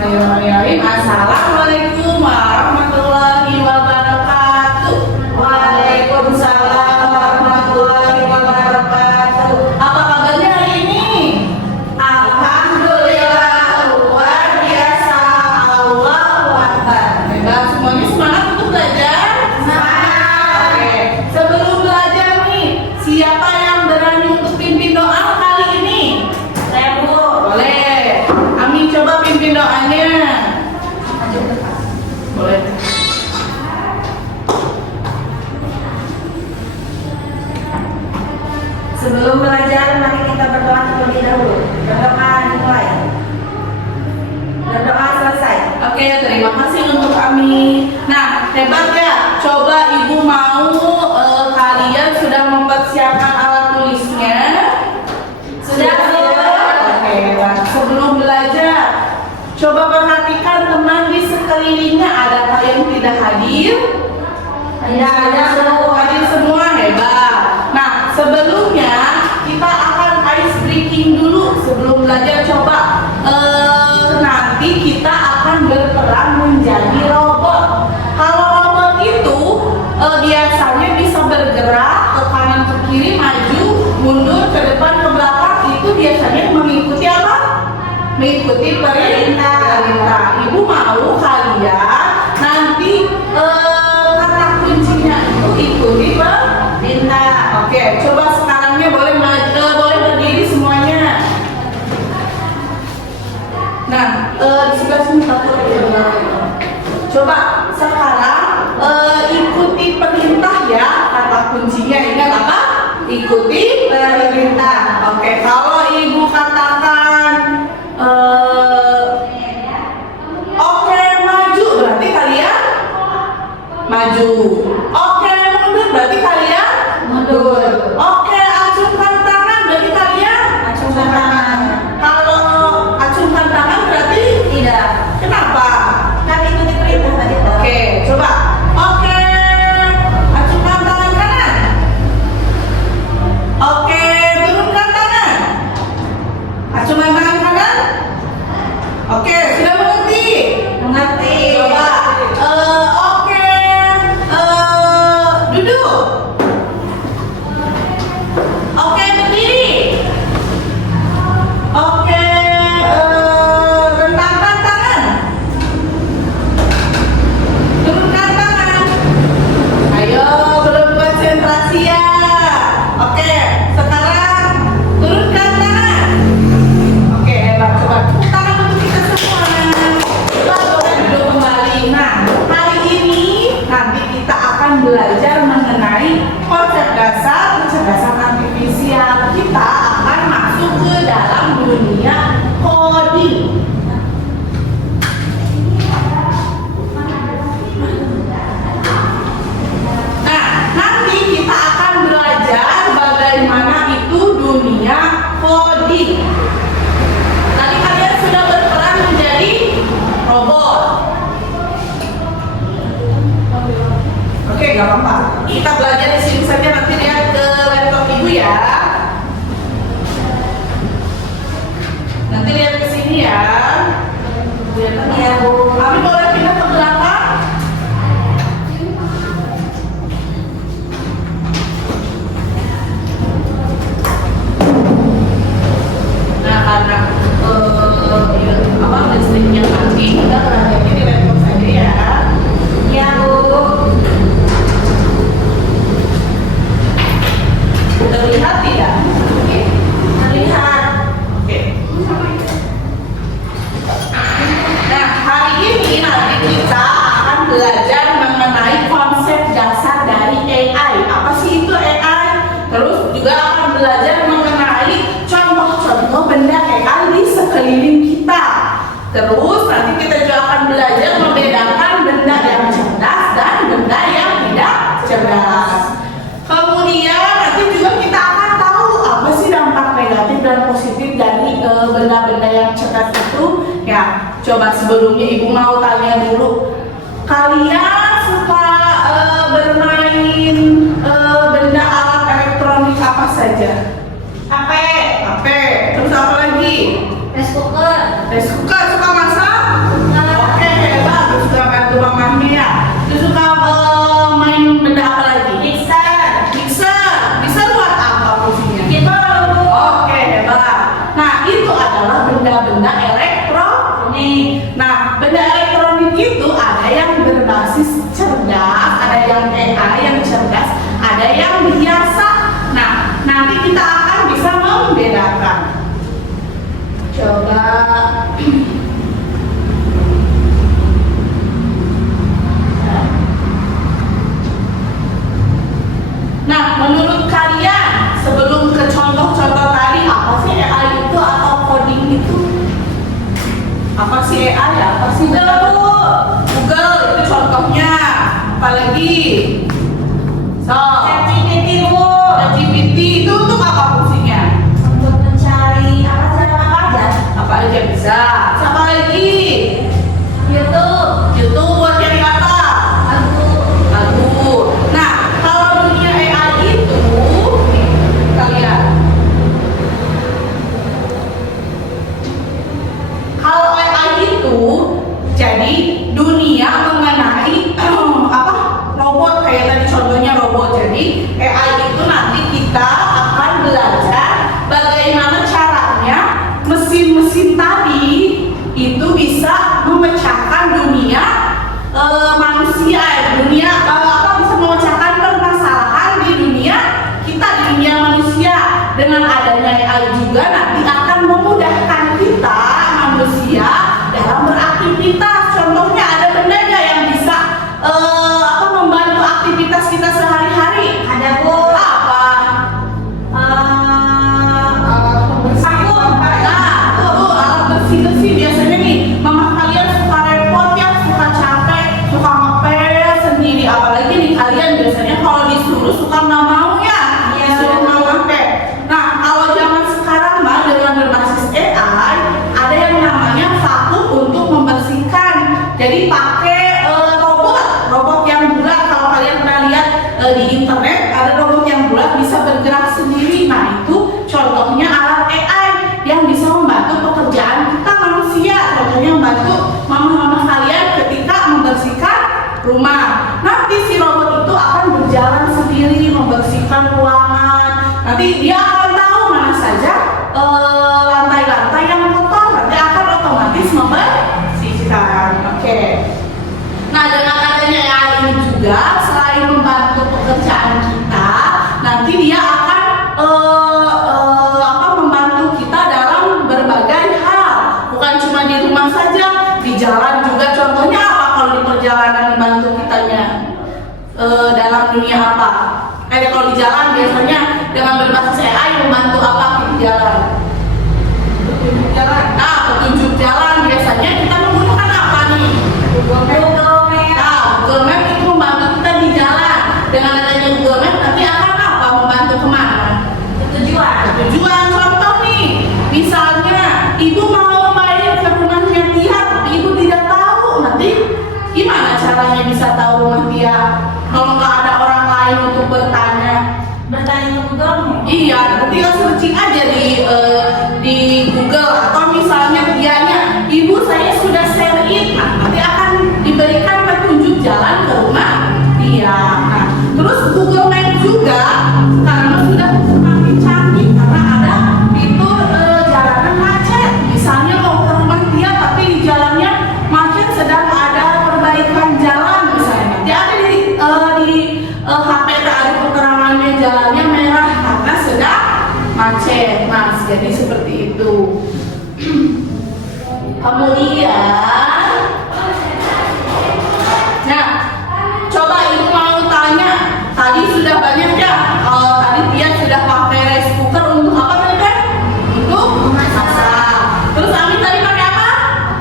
Bismillahirrahmanirrahim. Assalamualaikum warahmatullahi wabarakatuh. Waalaikumsalam warahmatullahi wabarakatuh. Apa kabarnya hari ini? Alhamdulillah, luar biasa. Allahu Akbar. Hebat, semuanya semangat untuk belajar? Semangat. Oke, sebelum belajar nih, siapa yang berani untuk pimpin doa kali ini? Saya Bu. Boleh. Ami coba pimpin doanya. Boleh. Sebelum belajar, mari kita berdoa terlebih dahulu. Berdoa dimulai. Berdoa selesai. Oke, terima kasih untuk Ami. Nah, hebat ya. Coba Ibu mau kalian sudah mempersiapkan alat tulisnya? Sudah, Bu. Oke, hebat. Sebelum belajar, coba perhatikan teman di sekelilingnya. Adakah yang tidak hadir? Tidak ada, Bu. Hadir semua, hebat. Nah, sebelumnya kita akan ice breaking dulu sebelum belajar. Coba nanti kita akan berperan menjadi robot. Kalau robot itu biasanya bisa bergerak ke kanan ke kiri, maju, mundur, ke depan, ke belakang. Itu biasanya mengikuti apa? Mengikuti perintah. Ibu mau kalian nanti kata kuncinya itu ikuti perintah. Oke, coba sekarangnya boleh boleh berdiri semuanya. Nah, di sebelah sini satu. Coba sekarang ikuti perintah ya, kata kuncinya. Ingat apa? Ikuti perintah. Oke, kalau ibu katakan oke maju, berarti kalian maju. Oke mundur, berarti kalian mundur. Oke acungkan tangan, berarti kalian Acungkan tangan. Kalau acungkan tangan berarti Tidak. kenapa? Kan ikuti perintah tadi. Oke, coba. Oke, acungkan tangan kanan. Oke, turunkan tangan. Acungkan tangan kanan. Oke, sudah mengerti? Mengerti. Coba. Oke, duduk. Oke, berdiri. Oke, rentangkan tangan. Turunkan tangan. Ayo, belum konsentrasi ya. Oke, sekarang turunkan tangan. Oke, hebat. Coba tepuk tangan untuk kita semua. Coba boleh duduk kembali. Nah, hari ini nanti kita akan belajar mengenai konsep dasar kecerdasan artifisial. Kita akan masuk ke dalam dunia coding. Nah, nanti kita akan belajar bagaimana itu dunia coding. Tadi kalian sudah berperan menjadi robot. Oke, gak apa-apa. Kita belajar di sini saja, nanti lihat ke laptop ibu ya. Nanti lihat ke sini ya. Iya, Bu. Kami boleh pindah ke belakang. Nah, karena listriknya mati, kita belajarnya di laptop saja ya. Iya, Bu. Terlihat tidak? Terlihat. Oke. Nah, hari ini nanti kita akan belajar mengenai konsep dasar dari AI. Apa sih itu AI? Terus juga akan belajar mengenai contoh-contoh benda AI di sekeliling kita. Terus nanti kita juga akan belajar membedakan benda yang cerdas dan benda yang tidak cerdas. Kemudian nanti juga kita akan tahu apa sih dampak negatif dan positif dari benda-benda yang cerdas itu. Ya, coba sebelumnya ibu mau tanya dulu, kalian suka bermain benda alat elektronik apa saja? HP. Terus apa lagi? Rice cooker. Rice cooker. Suka masak? Masih belum, Bu. Google itu contohnya. Apalagi? So, ChatGPT, Bu. ChatGPT itu untuk apa fungsinya? Untuk mencari apa aja. Apa aja bisa. Apa lagi? YouTube. YouTube buat cari apa? Lagu. Nah, kalau dunia AI itu, nih, kita lihat. Kalau AI itu, jadi dunia mengenai apa? Robot kayak tadi contohnya robot. Jadi AI itu nanti kita akan belajar bagaimana caranya mesin-mesin tadi itu bisa memecahkan dunia manusia, dunia apa bisa memecahkan permasalahan di dunia kita, di dunia manusia. Dengan adanya AI juga nanti akan memudahkan kita manusia dalam beraktivitas. Contohnya ada benda nggak yang bisa apa membantu aktivitas kita sehari-hari? Ada, Bu. Apa? Alat bersih-bersih biasanya nih, mama kalian suka repot ya, suka capek, suka ngepel sendiri. Apalagi nih kalian biasanya kalau disuruh suka nggak mau ya, Iya. disuruh nggak ngepel. Nah, kalau zaman sekarang mah dengan berbasis AI, ada yang namanya vakum untuk membersihkan. Jadi pakai robot yang bulat. Kalau kalian pernah lihat di internet, ada robot yang bulat bisa bergerak sendiri. Nah, itu contohnya alat AI yang bisa membantu pekerjaan kita manusia. Contohnya membantu mama-mama kalian ketika membersihkan rumah. Nanti si robot itu akan berjalan sendiri membersihkan ruangan. Nanti dia akan tahu mana saja lantai-lantai yang kotor. Nanti akan otomatis membersihkan. Oke. Nah, dengan adanya AI ini juga selain membantu pekerjaan kita, nanti dia akan membantu kita dalam berbagai hal. Bukan cuma di rumah saja, di jalan juga. Contohnya apa kalau di perjalanan membantu kitanya? Dalam dunia apa? Kalau di jalan biasanya dengan berbasis AI membantu apa di jalan? Petunjuk jalan. Nah, petunjuk jalan biasanya kita menggunakan apa nih? Google Map. Nah, Google Map itu membantu kita di jalan. Dengan adanya Google Map nanti akan apa? Membantu kemana? Tujuan. Contoh nih, misalnya ibu mau main ke rumahnya Tia, tapi ibu tidak tahu. Nanti gimana caranya bisa tahu rumah Tia? Kalau nggak ada orang lain untuk bertanya. Bertanya ke Google. Iya, tinggal searching aja di Google. Atau misalnya dianya, ibu saya sudah share it. Nah, nanti akan diberikan petunjuk jalan ke rumah dia. Nah, terus Google Map juga sekarang sudah semakin canggih karena ada fitur jalanan macet. Misalnya mau ke rumah dia tapi di jalannya macet, sedang ada perbaikan jalan misalnya. Nanti ada di HP ada keterangannya jalannya merah karena sedang macet. Mas, jadi seperti itu. Kemudian, nah, coba ibu mau tanya. Tadi sudah banyak ya. Tadi dia sudah pakai rice cooker untuk apa tadi kan? Untuk masak. Terus Ami tadi pakai apa?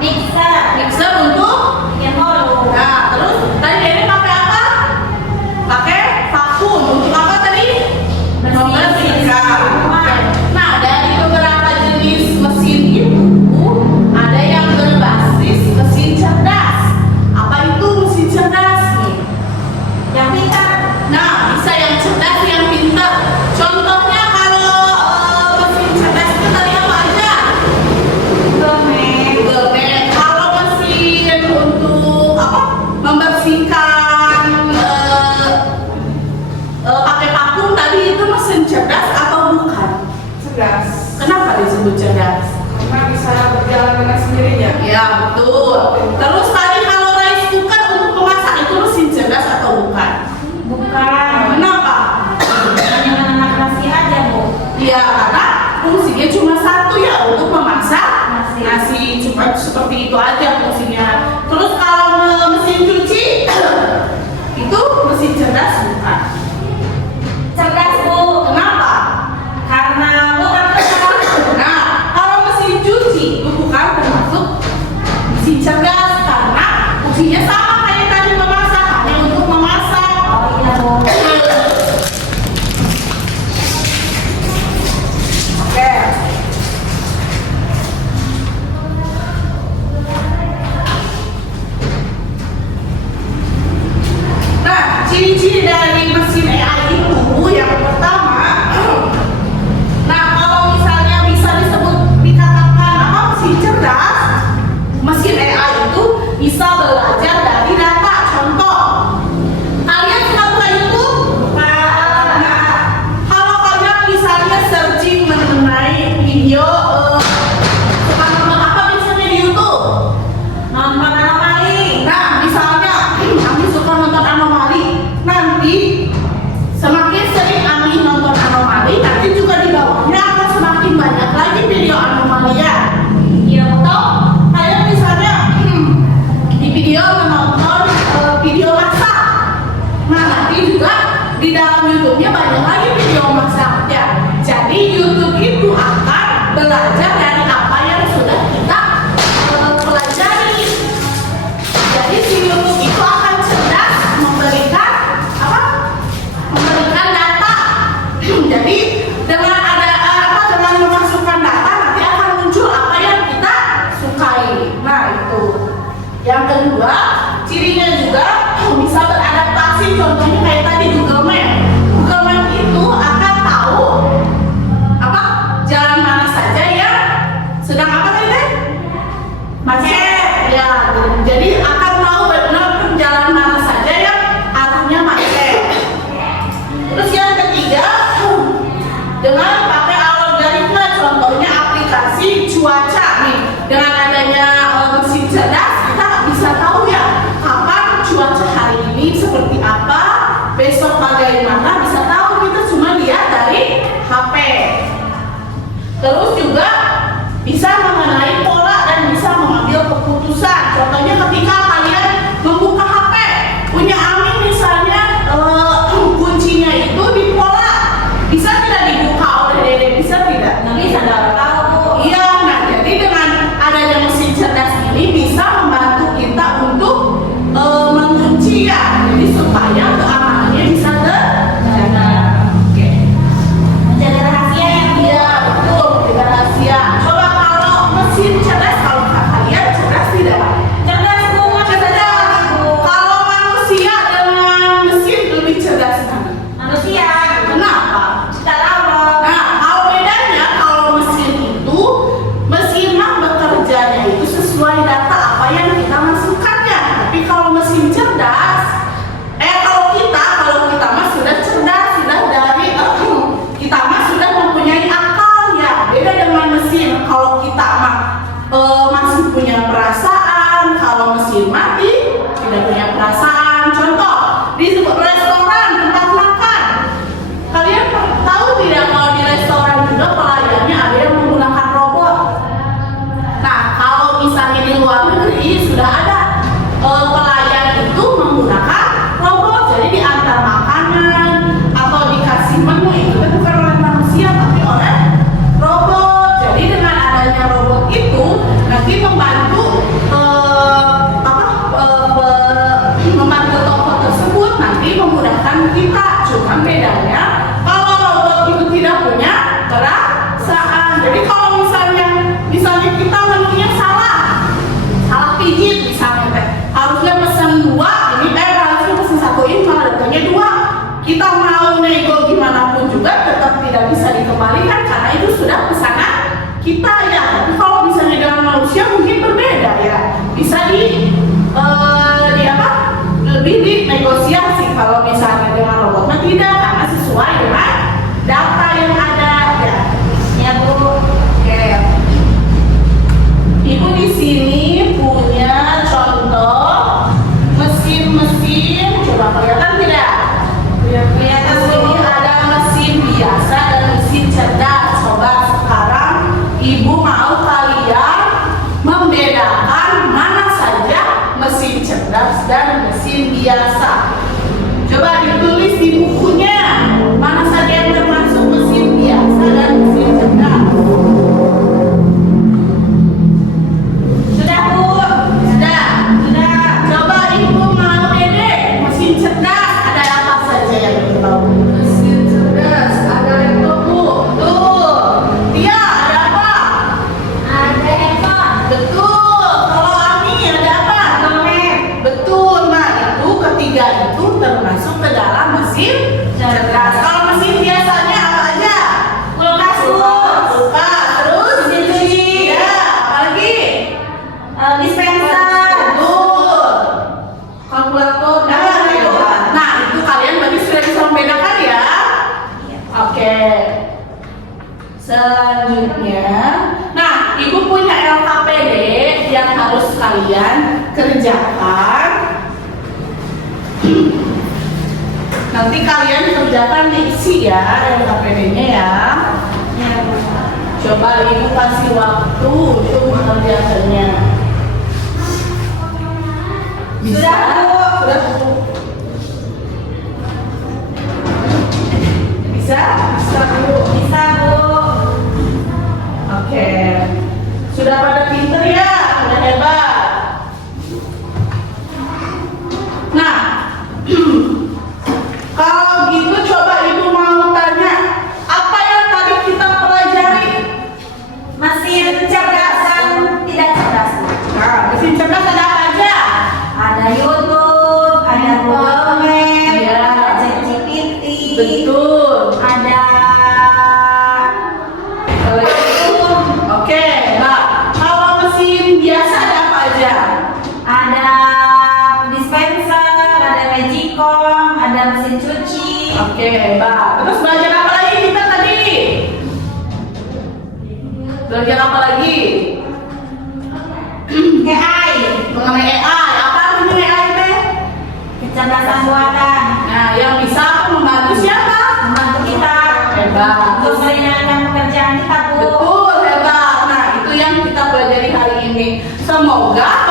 Mixer. Mixer untuk. Nah, terus tadi Dede pakai apa? Pakai vakum. Untuk apa tadi? Membersihkan. Nah, dari beberapa jenis mesin itu ada yang berbasis mesin cerdas. Apa itu mesin cerdas? Yang pintar. Nah, bisa yang cerdas, yang pintar. Contohnya kalau mesin cerdas itu tadi apa aja? Google Map. Google Map. Kalau mesin untuk apa? Membersihkan pakai vakum tadi itu mesin cerdas atau bukan? Cerdas, Kenapa disebut cerdas? karena bisa berjalan dengan sendirinya. Ya, betul. Terus tadi kalau rice cooker untuk memasak itu mesin cerdas atau bukan? Bukan. Kenapa? Hanya menanam nasi aja, Bu. Iya, karena fungsinya cuma satu ya, untuk memasak Nasi. nasi. Cuma seperti itu aja fungsinya. Terus kalau mesin cuci itu mesin cerdas bukan? Cerdas, Bu. Kenapa? Karena bukan Nah, kalau mesin cuci itu bukan termasuk mesin cerdas dengan adanya mesin cerdas kita bisa tahu ya kapan cuaca hari ini seperti apa, besok bagaimana, bisa tahu kita cuma lihat dari HP. Terus juga bisa mengenai pola dan bisa mengambil keputusan. Contohnya ketika kalian membuka HP, punya Ami misalnya kuncinya itu di pola, bisa tidak dibuka oleh Dede? Bisa tidak? Bisa tahu Bu. Iya, nah jadi dengan adanya mesin cerdas ini bisa membantu kita untuk mengunci ya, jadi supaya keamanannya bisa terjaga. Oke. Menjaga rahasia ya Bu. Iya betul, menjaga rahasia. Coba kalau mesin cerdas, kalau kalian cerdas tidak? Cerdas Bu, Cerdas. Kalau manusia dengan mesin lebih cerdas mana? manusia. Kenapa? Kita tahu. Nah, kalau bedanya kalau mesin itu, mesin mah bekerjanya itu sesuai data apa yang kita masukkannya. Tapi kalau mesin cerdas, kalau kita mah sudah cerdas, sudah dari kita mah sudah mempunyai akal ya. Beda dengan mesin. Kalau kita mah masih punya perasaan, kalau mesin mati tidak punya perasaan. Contoh di restoran tempat makan. Kalian tahu tidak kalau di restoran juga pelayannya ada yang menggunakan robot? Nah, kalau misalnya di luar negeri sudah ada pelayan itu menggunakan robot. Jadi diantar makanan atau dikasih menu itu bukan oleh manusia tapi oleh robot. Jadi dengan adanya robot itu nanti membantu membantu toko tersebut nanti memudahkan kita. Cuma bedanya kalau robot itu tidak punya perasaan. Jadi kalau misalnya kita menunya salah pijit misalnya teh, harusnya pesan 2, ini harusnya pesan 1 ini malah datangnya 2. Kita mau nego gimana pun juga tetap tidak bisa dikembalikan karena itu sudah pesanan kita ya. Tapi kalau misalnya dengan manusia mungkin berbeda ya, bisa lebih dinegosiasi. Kalau misalnya dengan robot mah tidak, karena sesuai dengan data yang ada ya. Ya Bu. Oke. Ibu di sini punya contoh mesin-mesin, coba kelihatan tidak? Kelihatan. Sini ada mesin biasa dan mesin cerdas. Coba sekarang ibu mau kalian membedakan mana saja mesin cerdas dan mesin biasa. Coba ditulis di bukunya mana saja yang termasuk mesin biasa dan mesin cerdas. Sudah Bu? Sudah. Coba ibu mau Dede, mesin cerdas ada apa saja yang ibu tahu? Mesin cerdas ada laptop Bu. Betul. Dia ada apa? Ada handphone. Betul. Kalau Ami ada apa? Dompet. Betul. Nah itu ketiga itu termasuk ke dalam mesin cerdas. Kalau mesin biasanya apa aja? Kulkas Bu. Kulkas. Terus Mesin cuci. ya, apa lagi? Dispenser. Betul. Kalkulator dan Nah, calculator. nah itu kalian berarti sudah bisa membedakan ya. Oke. Selanjutnya, nah ibu punya LKPD yang harus kalian kerjakan. Nanti kalian kerjakan diisi ya LKPD-nya ya. Ya Bu. Coba ibu kasih waktu untuk mengerjakannya. Sudah, Bu. Sudah Bu. Bisa? Bisa Bu. Bisa Bu. Oke. Sudah pada pinter ya? Sudah hebat. Nah, kalau gitu coba ibu mau tanya, apa yang tadi kita pelajari? Mesin cerdas dan tidak cerdas. Nah, mesin cerdas ada apa aja? Ada YouTube, ada Google Maps, Iya. ada ChatGPT, Betul. ada Oke, nah kalau mesin biasa ada apa aja? ada dispenser, ada Magicom, ada mesin cuci. Oke, hebat. Terus belajar apa lagi kita tadi? Belajar apa lagi? AI, mengenai AI. Apa artinya AI teh? kecerdasan buatan, Nah, yang bisa membantu siapa? membantu kita Hebat. untuk meringankan pekerjaan kita, Bu. Betul, hebat. Nah, itu yang kita pelajari hari ini. Semoga